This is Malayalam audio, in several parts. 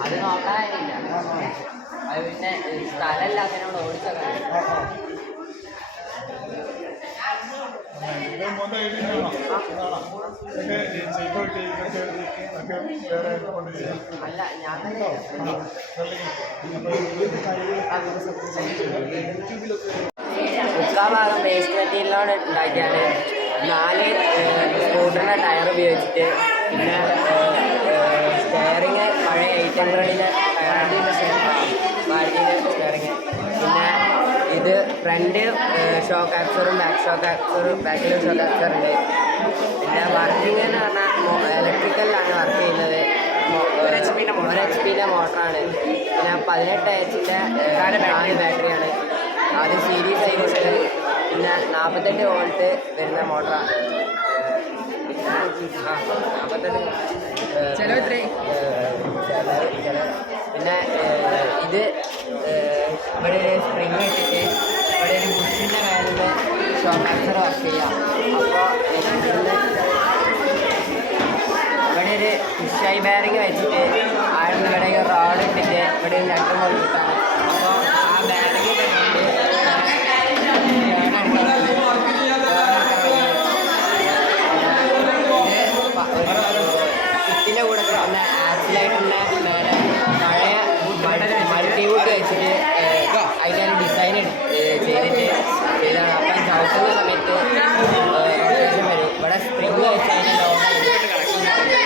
അത് നോക്കാനില്ല അത് പിന്നെ സ്ഥലമല്ല അതിനോട് ഓടിച്ച അല്ല ഞാൻ ഭാഗം വേസ്റ്റ് മെറ്റീരിയലോട് ഉണ്ടാക്കിയാൽ നാല് സ്കൂട്ടറിന്റെ ടയർ ഉപയോഗിച്ചിട്ട്. പിന്നെ സ്റ്റെയറിങ് പഴയ ഐറ്റങ്ങളിലെ മാരുതിന്റെ സ്റ്റെയറിങ് പിന്നെ ഇത് ഫ്രണ്ട് ഷോ ക്യാപ്ചറും ബാക്ക് ഷോ ക്യാപ്ചറും ബാക്കിലും ഷോ ഉണ്ട്. പിന്നെ വർക്കിംഗ് എന്ന് പറഞ്ഞാൽ ഇലക്ട്രിക്കലിലാണ് വർക്ക് ചെയ്യുന്നത്. ഒരു എച്ച് പിന്റെ ഒരു എച്ച് പിന്റെ മോട്ടറാണ് പിന്നെ പതിനെട്ട് എച്ചിന്റെ നാല് ബാറ്ററിയാണ് അത് സീരീസ് ആയിട്ട് പിന്നെ നാൽപ്പത്തെട്ട് വോൾട്ട് വരുന്ന മോട്ടറാണ് നാൽപ്പത്തെട്ട്? പിന്നെ ഇത് ഇവിടെ ഒരു സ്പ്രിങ് ഇട്ടിട്ട് ഇവിടെ ഒരു ബുഷിന്റെ കാര്യത്തിൽ ഷോമാക്സർ വർക്ക് ചെയ്യാം. അപ്പോൾ ഇവിടെ ഒരു ഫിഷായി ബാരിങ് വെച്ചിട്ട് ആഴ്ന്ന ഇവിടെ ഒരു റോഡ് ഇട്ടിട്ട് ഇവിടെ ഒരു നെട്ട് കൊടുത്തിട്ടാണ് അപ്പോൾ ആ ബാരിങ് കുട്ടിന്റെ കൂടെ തന്നെ ആക്സിലായിട്ടുള്ള മേലെ പഴയ മൾട്ടിവുഡ് വെച്ചിട്ട് അതിന്റെ ഒരു ഡിസൈൻ ചെയ്തിട്ട് ചെയ്താണ് അപ്പം ചവിട്ടുന്ന സമയത്ത് റൊട്ടേഷൻ വരും ഇവിടെ സ്പ്രിങ് വെച്ച് അതിന്റെ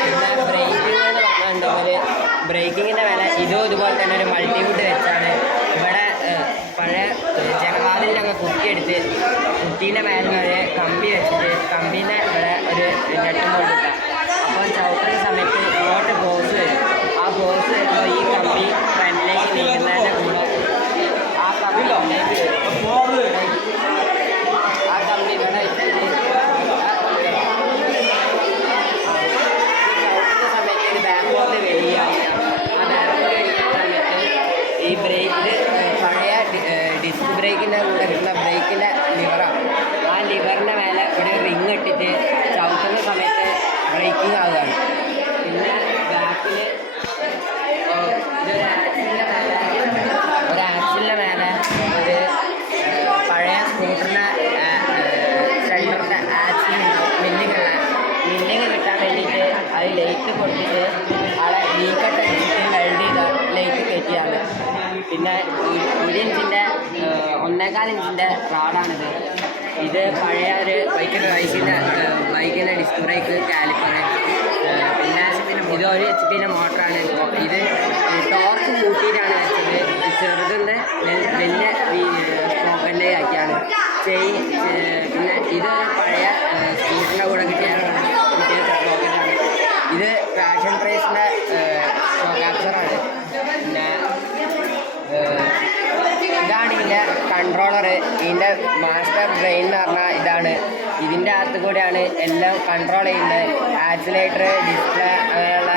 പിന്നെ ബ്രേക്കിംഗ് എന്ന് പറഞ്ഞിട്ടുണ്ടെങ്കിൽ ബ്രേക്കിങ്ങിന്റെ വില ഇതും ഇതുപോലെ തന്നെ ഒരു മൾട്ടിവുഡ് വെച്ചാണ്. ഇവിടെ പഴയ ജനവാതിലിന്റെ അങ്ങ് കുത്തിയെടുത്ത് കുട്ടീന്റെ മേലെ കമ്പി വെച്ചിട്ട് കമ്പീന്റെ ഇവിടെ ഒരു നെട്ടും കൊടുക്കാം അപ്പോൾ ചവിട്ടുന്ന സമയത്ത് ഇങ്ങോട്ട് ബോസ് വരും ആ ബോസ് വരുമ്പോൾ ഈ കമ്പി ഫ്രണ്ടിലേക്ക് നീങ്ങുന്നതിന്റെ കൂടെ ആ കമ്പി ഫ്രണ്ടിലേക്ക് വരും. ആ കമ്പി ഇവിടെ ഇട്ടിട്ട് ചവിട്ടുന്ന സമയത്ത് ഇത് ബാക്കോട്ട് വലിയായി ആ ബാക്കോട്ട് വലിക്കുന്ന സമയത്ത് ബ്രേക്കിൽ പഴയ ഡിസ്ക് ബ്രേക്കിന്റെ കൂടെ കിട്ടുന്ന ബ്രേക്കിന്റെ ലിവറാണ് ആ ലിവറിന്റെ മേലെ ഇവിടെ റിങ് ഇട്ടിട്ട് ചവിട്ടുന്ന സമയത്ത് ബ്രേക്കിംഗ് ആവുകയാണ് പിന്നെ ബാക്കിൽ ഇതൊരു ഒരു ആക്സിലിന്റെ മേലെ ഒരു പഴയ സ്കൂട്ടറിന്റെ ഷെൽഡറിന്റെ ആക്സിൽ മില്ലിങ്ങുള്ള മില്ലിങ് കിട്ടാൻ വേണ്ടിയിട്ട് അത് ലൈറ്റ് കൊടുത്തിട്ട് ആളെ ലീക്കട്ട് അടിച്ചിട്ട് കയറ്റിയാണ് പിന്നെ ഒരു ഇഞ്ചിന്റെ ഒന്നേകാൽ ഇഞ്ചിന്റെ റാഡാണിത്. ഇത് പഴയ ഒരു ബൈക്കിന്റെ ബൈക്കിന്റെ ബൈക്കിന്റെ ഡിസ്ക് ബ്രേക്ക് കാലിപ്പർ പിന്നെ ഇത് ഒരു എച്ച് പിന്നെ മോട്ടറാണ്. ഇത് ടോർക്ക് കൂട്ടിയിട്ടാണ് വെച്ചത്. ചെറുതിന്റെ വലിയ സ്പോക്കന്റെ ആക്കിയാണ്. ചെയിൻ പിന്നെ ഇത് പഴയ സ്കൂട്ടറിന്റെ കൂടെ കിട്ടിയ കിട്ടിയ പോക്കറ്റാണ് ഇത് ഫാഷൻ പ്രൈസിന്റെ ക്യാപ്ചറാണ് പിന്നെ ഏഹ്, ഇതാണ് ഇതിന്റെ കൺട്രോളർ ഇതിന്റെ മാസ്റ്റർ ബ്രെയിൻ എന്ന് പറഞ്ഞാൽ ഇതാണ്. ഇതിന്റെ അകത്ത് കൂടെയാണ് എല്ലാം കൺട്രോൾ ചെയ്യുന്നത്. ആക്സിലേറ്റർ ഡിസ്പ്ലേ അങ്ങനെയുള്ള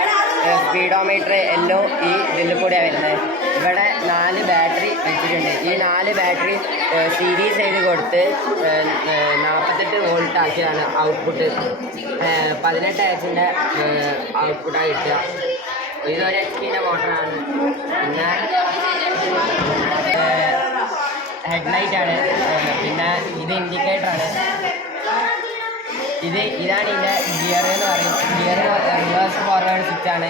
സ്പീഡോമീറ്റർ എല്ലാം ഈ ഇതിൽ കൂടെയാണ് വരുന്നത്. ഇവിടെ നാല് ബാറ്ററി വെച്ചിട്ടുണ്ട്. ഈ നാല് ബാറ്ററി സീരീസ് ചെയ്ത് കൊടുത്ത് നാൽപ്പത്തെട്ട് വോൾട്ട് ആക്കിയാണ് ഔട്ട്പുട്ട് പതിനെട്ട് ആഴ്ചന്റെ ഔട്ട്പുട്ടാണ് കിട്ടുക. ഇതൊരു എച്ച് പിന്റെ മോട്ടറാണ് പിന്നെ ഹെഡ്ലൈറ്റ് ആണ്. പിന്നെ ഇത് ഇൻഡിക്കേറ്റർ ആണ്. ഇത് ഇതാണ് ഇതിന്റെ ഗിയർ എന്ന് പറയും. ഗിയർ റിവേഴ്സ് ഫോർവേഡ് സ്വിച്ച് ആണ്.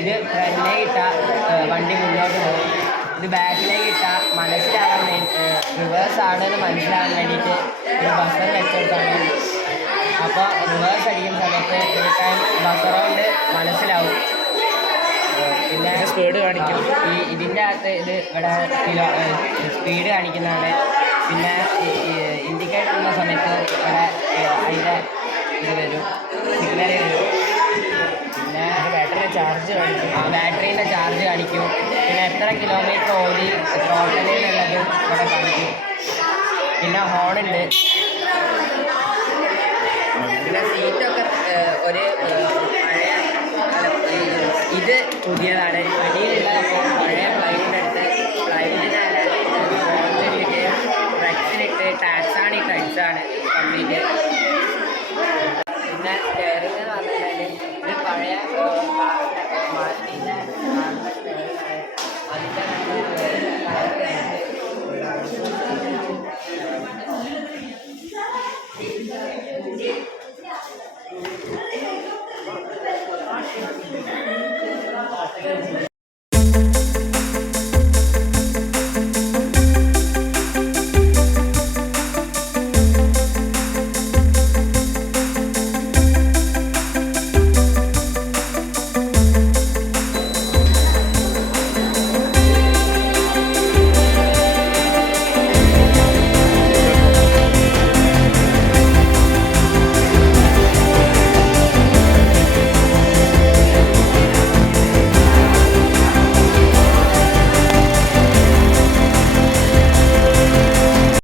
ഇത് ഫ്രണ്ടിലേക്ക് ഇട്ടാൽ വണ്ടി മുന്നോട്ട് പോകും. ഇത് ബാക്കിലേക്ക് ഇട്ടാൽ മനസ്സിലാകാൻ വേണ്ടി റിവേഴ്സ് ആണെന്ന് മനസ്സിലാകാൻ വേണ്ടിയിട്ട് ഒരു ബസർ വെച്ചെടുത്താണ് അപ്പോൾ റിവേഴ്സ് അടിക്കുന്ന സമയത്ത് ഒരു ടൈം ബസർ കൊണ്ട് മനസ്സിലാവും. പിന്നെ സ്പീഡ് കാണിക്കും. ഈ ഇതിന്റെ അകത്ത് ഇത് ഇവിടെ കിലോ സ്പീഡ് കാണിക്കുന്നതാണ്. പിന്നെ ഇൻഡിക്കേറ്റർ ഇടുന്ന സമയത്ത് ഇവിടെ അതിന്റെ ഇത് വരും. സിഗ്നൽ വരും. പിന്നെ ബാറ്ററി ചാർജ് കാണിക്കും. ബാറ്ററീന്റെ ചാർജ് കാണിക്കും. പിന്നെ എത്ര കിലോമീറ്റർ ഓടി ടോട്ടലിലുള്ളത് ഇവിടെ കാണിക്കും. പിന്നെ ഹോണുണ്ട് പുതിയതാണ്. അടിയിലുള്ള പഴയ പ്ലൈവുഡ് എടുത്ത് പ്ലൈവുഡിന്റെ അല്ലാതെ റെക്സിനിട്ട് ടാക്സാണിക് അടിച്ചാണ് കംപ്ലീറ്റ് പിന്നെ വേറെ പറഞ്ഞാൽ ഇത് പഴയ